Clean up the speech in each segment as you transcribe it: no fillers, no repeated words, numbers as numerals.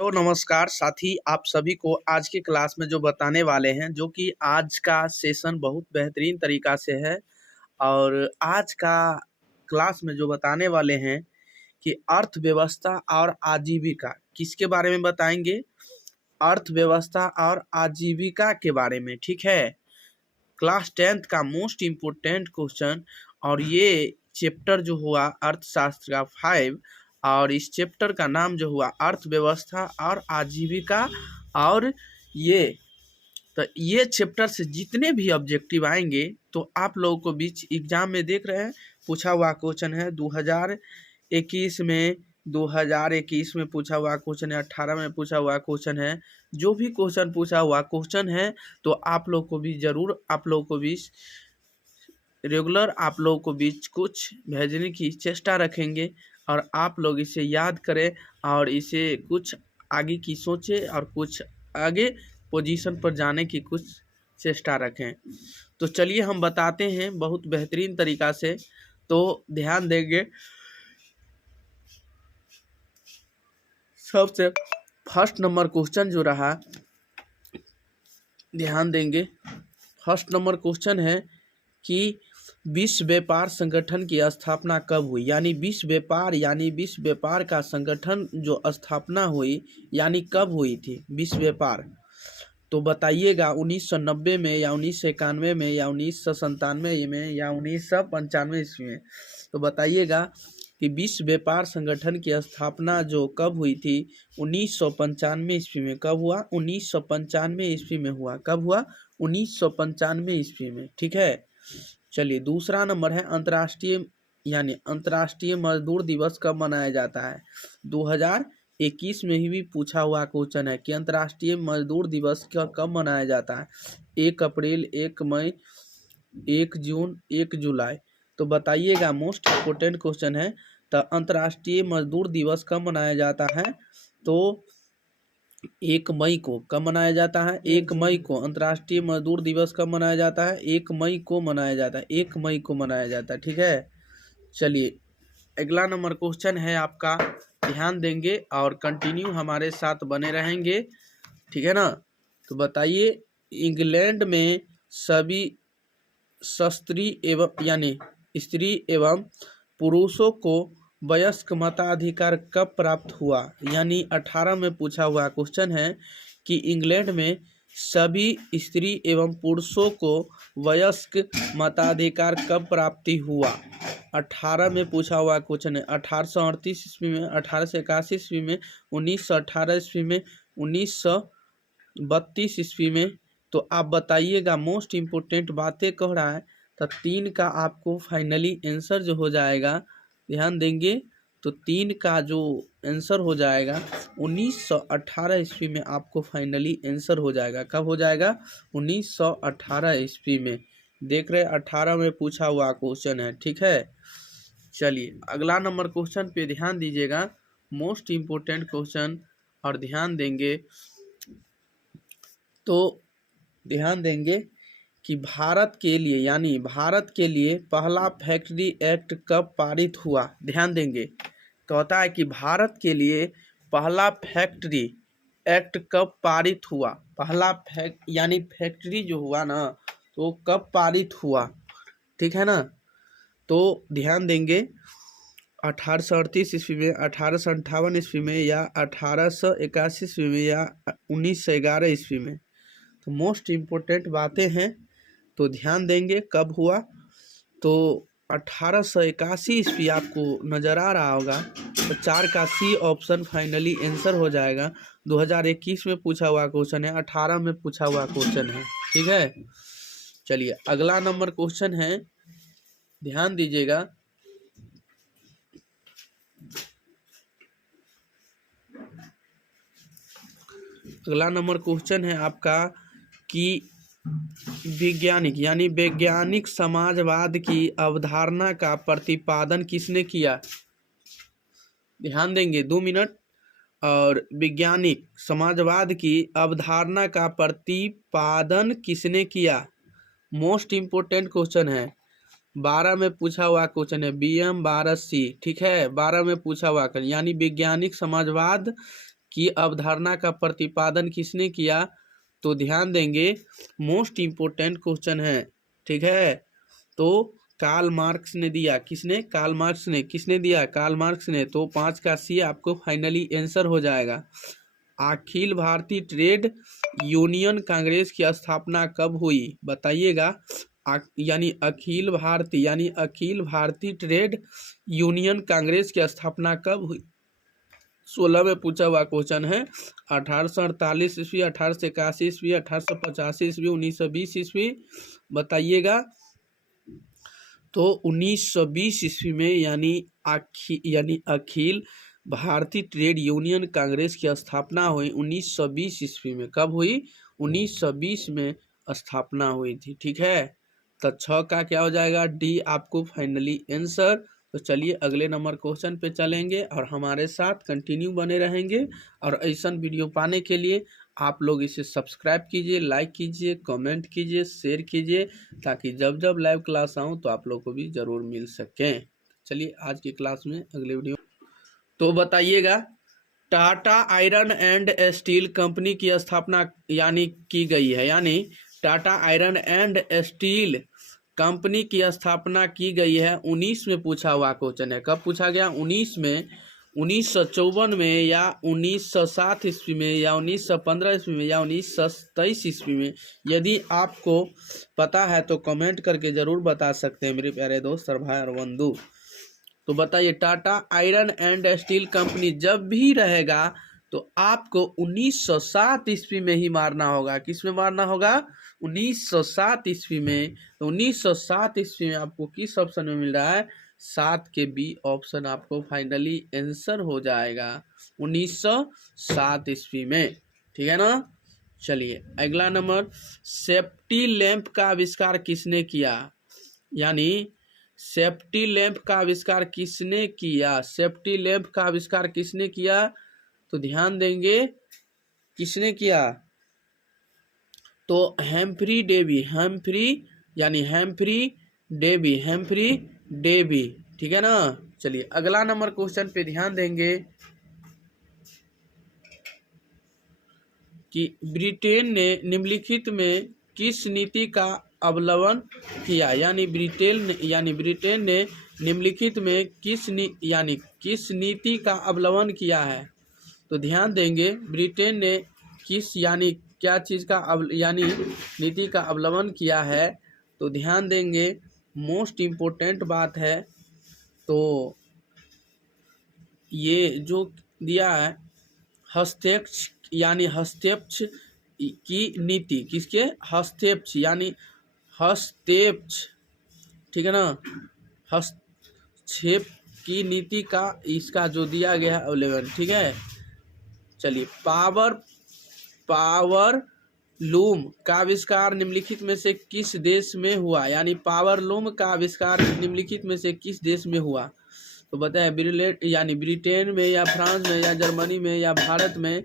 तो नमस्कार साथी, आप सभी को आज की क्लास में जो बताने वाले हैं, जो कि आज का सेशन बहुत बेहतरीन तरीका से है। और आज का क्लास में जो बताने वाले हैं कि अर्थव्यवस्था और आजीविका किसके बारे में बताएंगे। अर्थव्यवस्था और आजीविका के बारे में, ठीक है। क्लास 10th का मोस्ट इम्पोर्टेंट क्वेश्चन। और ये चैप्टर जो हुआ अर्थशास्त्र का 5, और इस चैप्टर का नाम जो हुआ अर्थव्यवस्था और आजीविका। और ये चैप्टर से जितने भी ऑब्जेक्टिव आएंगे तो आप लोगों को बीच एग्जाम में देख रहे हैं पूछा हुआ क्वेश्चन है 2021 में, 2021 में पूछा हुआ क्वेश्चन है, 18 में पूछा हुआ क्वेश्चन है। जो भी क्वेश्चन पूछा हुआ क्वेश्चन है तो आप लोग को भी जरूर, आप लोग को भी रेगुलर आप लोगों को बीच कुछ भेजने की चेष्टा रखेंगे। और आप लोग इसे याद करें और इसे कुछ आगे की सोचें और कुछ आगे पोजीशन पर जाने की कुछ चेष्टा रखें। तो चलिए हम बताते हैं बहुत बेहतरीन तरीका से। तो ध्यान देंगे, सबसे फर्स्ट नंबर क्वेश्चन जो रहा, ध्यान देंगे। फर्स्ट नंबर क्वेश्चन है कि विश्व व्यापार संगठन की स्थापना कब हुई। यानी विश्व व्यापार का संगठन जो स्थापना हुई यानी कब हुई थी विश्व व्यापार। तो बताइएगा 1990 में या 1991 में या 1997 में या 1995 ईस्वी में। तो बताइएगा कि विश्व व्यापार संगठन की स्थापना जो कब हुई थी 1995 ईस्वी में। कब हुआ? 1995 ईस्वी में हुआ। कब हुआ? 1995 ईस्वी में, ठीक है। चलिए दूसरा नंबर है अंतर्राष्ट्रीय मजदूर दिवस कब मनाया जाता है। 2021 में ही भी पूछा हुआ क्वेश्चन है कि अंतर्राष्ट्रीय मजदूर दिवस कब मनाया जाता है। 1 अप्रैल, 1 मई, 1 जून, 1 जुलाई। तो बताइएगा, मोस्ट इम्पोर्टेंट क्वेश्चन है। तो अंतर्राष्ट्रीय मजदूर दिवस कब मनाया जाता है? तो 1 मई को। कब मनाया जाता है? 1 मई को। अंतर्राष्ट्रीय मजदूर दिवस कब मनाया जाता है? 1 मई को मनाया जाता है। 1 मई को मनाया जाता है, ठीक है। चलिए अगला नंबर क्वेश्चन है आपका, ध्यान देंगे और कंटिन्यू हमारे साथ बने रहेंगे, ठीक है ना। तो बताइए, इंग्लैंड में सभी स्त्री एवं पुरुषों को वयस्क मताधिकार कब प्राप्त हुआ। यानी 18 में पूछा हुआ क्वेश्चन है कि इंग्लैंड में सभी स्त्री एवं पुरुषों को वयस्क मताधिकार कब प्राप्ति हुआ। 18 में पूछा हुआ क्वेश्चन है। 1838 ईस्वी में, 1881 ईस्वी में, 1918 ईस्वी में, 1932 ईस्वी में। तो आप बताइएगा, मोस्ट इम्पोर्टेंट बातें कह रहा है। तो 3 का आपको फाइनली आंसर जो हो जाएगा, ध्यान देंगे, तो 3 का जो आंसर हो जाएगा 1918 ईस्वी में आपको फाइनली आंसर हो जाएगा। कब हो जाएगा? 1918 ईस्वी में। देख रहे 18 में पूछा हुआ क्वेश्चन है, ठीक है। चलिए अगला नंबर क्वेश्चन पे ध्यान दीजिएगा, मोस्ट इम्पोर्टेंट क्वेश्चन। और ध्यान देंगे, तो ध्यान देंगे कि भारत के लिए पहला फैक्ट्री एक्ट कब पारित हुआ। ध्यान देंगे, तो होता है कि भारत के लिए पहला फैक्ट्री एक्ट कब पारित हुआ। पहला फैक्ट्री जो हुआ ना, तो कब पारित हुआ, ठीक है ना। तो ध्यान देंगे, 1838 ईस्वी में, 1858 ईस्वी में, या 1881 ईस्वी में, या 1911 ईस्वी में। तो मोस्ट इम्पोर्टेंट बातें हैं, तो ध्यान देंगे कब हुआ। तो 1881 ईस्वी आपको नज़र आ रहा होगा। तो 4 का सी ऑप्शन फाइनली आंसर हो जाएगा। 2021 में पूछा हुआ क्वेश्चन है, 18 में पूछा हुआ क्वेश्चन है, ठीक है। चलिए अगला नंबर क्वेश्चन है, ध्यान दीजिएगा। अगला नंबर क्वेश्चन है आपका कि वैज्ञानिक समाजवाद की अवधारणा का प्रतिपादन किसने किया। ध्यान देंगे 2 मिनट। और वैज्ञानिक समाजवाद की अवधारणा का प्रतिपादन किसने किया। मोस्ट इम्पोर्टेंट क्वेश्चन है, 12 में पूछा हुआ क्वेश्चन है, BM 12C, ठीक है। 12 में पूछा हुआ, यानी वैज्ञानिक समाजवाद की अवधारणा का प्रतिपादन किसने किया? तो ध्यान देंगे, मोस्ट इम्पोर्टेंट क्वेश्चन है, ठीक है। तो कार्ल मार्क्स ने दिया, किसने? कार्ल मार्क्स ने। किसने दिया? कार्ल मार्क्स ने। तो 5 का सी आपको फाइनली आंसर हो जाएगा। अखिल भारतीय ट्रेड यूनियन कांग्रेस की स्थापना कब हुई? बताइएगा। यानी अखिल भारतीय ट्रेड यूनियन कांग्रेस की स्थापना कब हुई? 16 में पूछा हुआ क्वेश्चन है। 1848 ईस्वी, 1881 ईस्वी, 1885 ईस्वी, 1920 ईस्वी, बताइएगा। तो 1920 ईस्वी में, यानी अखिल भारतीय ट्रेड यूनियन कांग्रेस की स्थापना हुई 1920 ईस्वी में। कब हुई? 1920 में स्थापना हुई थी, ठीक है। तो 6 का क्या हो जाएगा? डी आपको फाइनली आंसर। तो चलिए अगले नंबर क्वेश्चन पे चलेंगे और हमारे साथ कंटिन्यू बने रहेंगे। और ऐसा वीडियो पाने के लिए आप लोग इसे सब्सक्राइब कीजिए, लाइक कीजिए, कमेंट कीजिए, शेयर कीजिए, ताकि जब जब लाइव क्लास आऊँ तो आप लोग को भी ज़रूर मिल सकें। चलिए आज की क्लास में अगले वीडियो। तो बताइएगा, Tata iron and steel company की स्थापना की गई है। यानी Tata iron and steel company की स्थापना की गई है 19 में पूछा हुआ क्वेश्चन है। कब पूछा गया? 19 में। 1954 में या 1907 ईस्वी में या 1915 ईस्वी में या 1923 ईस्वी में। यदि आपको पता है तो कमेंट करके ज़रूर बता सकते हैं मेरे प्यारे दोस्त और भाई और बंधु। तो बताइए, Tata iron and steel company जब भी रहेगा तो आपको 1907 ईस्वी में ही मारना होगा। किस में मारना होगा? 1907 ईस्वी में। तो 1907 ईस्वी में आपको किस ऑप्शन में मिल रहा है? 7 के बी ऑप्शन आपको फाइनली आंसर हो जाएगा 1907 ईस्वी में, ठीक है ना। चलिए अगला नंबर, सेफ्टी लैंप का आविष्कार किसने किया? यानी सेफ्टी लैंप का आविष्कार किसने किया? सेफ्टी लैंप का आविष्कार किसने किया? तो ध्यान देंगे, किसने किया? तो हेम्फ्री डेवी, ठीक है ना। चलिए अगला नंबर क्वेश्चन पे ध्यान देंगे कि ब्रिटेन ने निम्नलिखित में किस नीति का अवलंबन किया? यानी ब्रिटेन ने निम्नलिखित में किस नीति का अवलंबन किया है? तो ध्यान देंगे, ब्रिटेन ने क्या चीज़ का नीति का अवलंबन किया है? तो ध्यान देंगे, मोस्ट इम्पोर्टेंट बात है। तो ये जो दिया है, हस्तक्षेप की नीति। किसके? हस्तक्षेप, ठीक है ना। हस्तक्षेप की नीति का इसका जो दिया गया है अवलंबन, ठीक है। चलिए, पावर लूम का आविष्कार निम्नलिखित में से किस देश में हुआ? यानी पावर लूम का आविष्कार निम्नलिखित में से किस देश में हुआ? तो बताए, ब्रिटेन में या फ्रांस में या जर्मनी में या भारत में,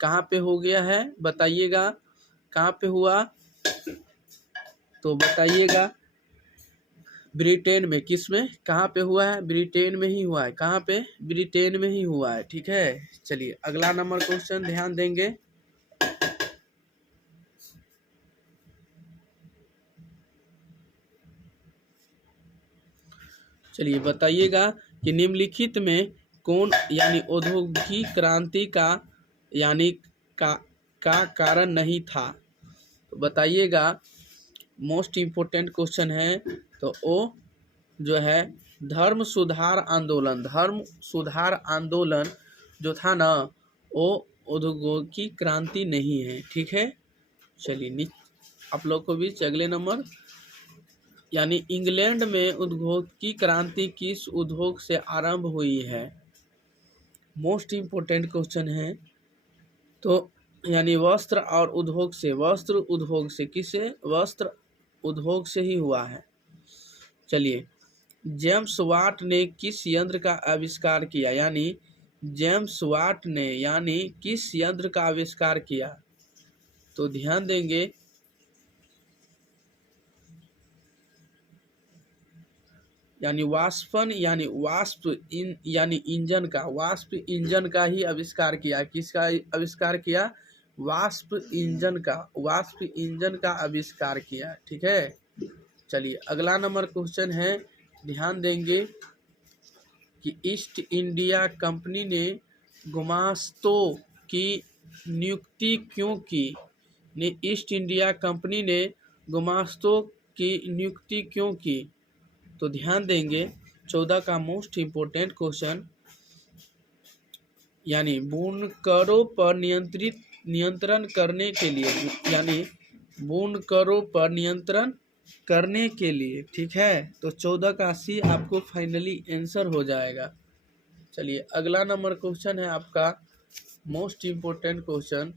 कहाँ पे हो गया है? बताइएगा कहाँ पे हुआ? तो बताइएगा, ब्रिटेन में। किस में? कहाँ पे हुआ है? ब्रिटेन में ही हुआ है। कहाँ पे? ब्रिटेन में ही हुआ है, ठीक है। चलिए अगला नंबर क्वेश्चन ध्यान देंगे। चलिए बताइएगा कि निम्नलिखित में कौन औद्योगिक क्रांति का कारण नहीं था? तो बताइएगा, मोस्ट इम्पोर्टेंट क्वेश्चन है। तो वो जो है धर्म सुधार आंदोलन जो था ना, वो औद्योगिक क्रांति नहीं है, ठीक है। चलिए आप लोग को भी अगले नंबर, इंग्लैंड में औद्योगिक क्रांति किस उद्योग से आरंभ हुई है? मोस्ट इम्पोर्टेंट क्वेश्चन है। तो वस्त्र उद्योग से ही हुआ है। चलिए, जेम्स वाट ने किस यंत्र का आविष्कार किया? जेम्स वाट ने किस यंत्र का आविष्कार किया? तो ध्यान देंगे, यानी वाष्पन यानी वाष्प यानी इंजन का ही आविष्कार किया। किसका आविष्कार किया? वाष्प इंजन का आविष्कार किया। ठीक है, चलिए अगला नंबर क्वेश्चन है, ध्यान देंगे कि ईस्ट इंडिया कंपनी ने गुमास्तों की नियुक्ति क्यों की? ईस्ट इंडिया कंपनी ने गुमास्तों की नियुक्ति क्यों की? तो ध्यान देंगे 14 का मोस्ट इम्पोर्टेंट क्वेश्चन, यानी बुनकरों पर नियंत्रण करने के लिए, यानी बुनकरों पर नियंत्रण करने के लिए। ठीक है, तो 14 का सी आपको फाइनली आंसर हो जाएगा। चलिए अगला नंबर क्वेश्चन है आपका मोस्ट इम्पोर्टेंट क्वेश्चन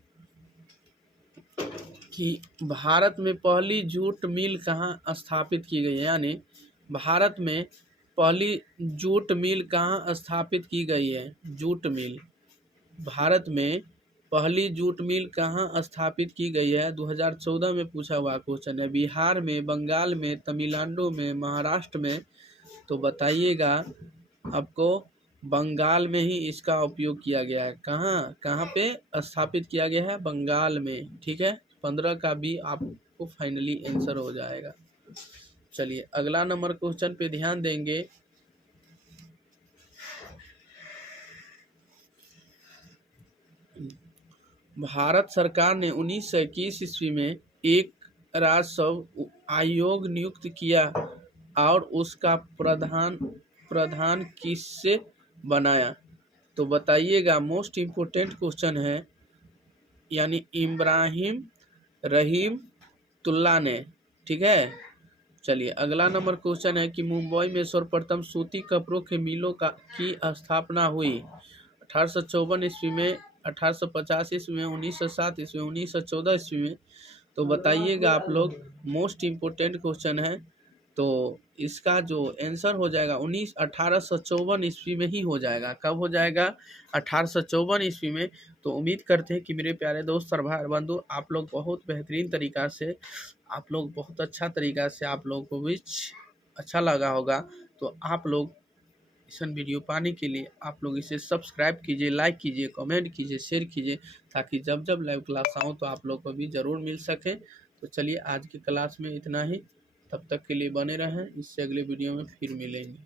कि भारत में पहली जूट मिल कहाँ स्थापित की गई है? यानी भारत में पहली जूट मिल कहाँ स्थापित की गई है? जूट मिल, भारत में पहली जूट मिल कहाँ स्थापित की गई है? 2014 में पूछा हुआ क्वेश्चन है। बिहार में, बंगाल में, तमिलनाडु में, महाराष्ट्र में? तो बताइएगा आपको बंगाल में ही इसका उपयोग किया गया है। कहाँ पे स्थापित किया गया है? बंगाल में। ठीक है, 15 का भी आपको फाइनली आंसर हो जाएगा। चलिए अगला नंबर क्वेश्चन पे ध्यान देंगे। भारत सरकार ने 1921 ईस्वी में एक राजस्व आयोग नियुक्त किया और उसका प्रधान किससे बनाया? तो बताइएगा, मोस्ट इम्पोर्टेंट क्वेश्चन है, यानी इब्राहिम रहीम तुल्ला ने। ठीक है, चलिए अगला नंबर क्वेश्चन है कि मुंबई में सर्वप्रथम सूती कपड़ों के मिलों की स्थापना हुई 1854 ईस्वी में, 1850 ईस्वी में, 1907 ईस्वी में, 1914 ईस्वी में? तो बताइएगा आप लोग, मोस्ट इम्पोर्टेंट क्वेश्चन है। तो इसका जो आंसर हो जाएगा 1854 ईस्वी में ही हो जाएगा। कब हो जाएगा? 1854 ईस्वी में। तो उम्मीद करते हैं कि मेरे प्यारे दोस्त और भाई बंधु, आप लोग बहुत बेहतरीन तरीक़ा से, आप लोग बहुत अच्छा तरीक़ा से, आप लोगों को भी अच्छा लगा होगा। तो आप लोग इस वीडियो पाने के लिए आप लोग इसे सब्सक्राइब कीजिए, लाइक कीजिए, कमेंट कीजिए, शेयर कीजिए, ताकि जब जब लाइव क्लास आऊँ तो आप लोग को भी ज़रूर मिल सके। तो चलिए आज की क्लास में इतना ही, तब तक के लिए बने रहें, इससे अगले वीडियो में फिर मिलेंगे।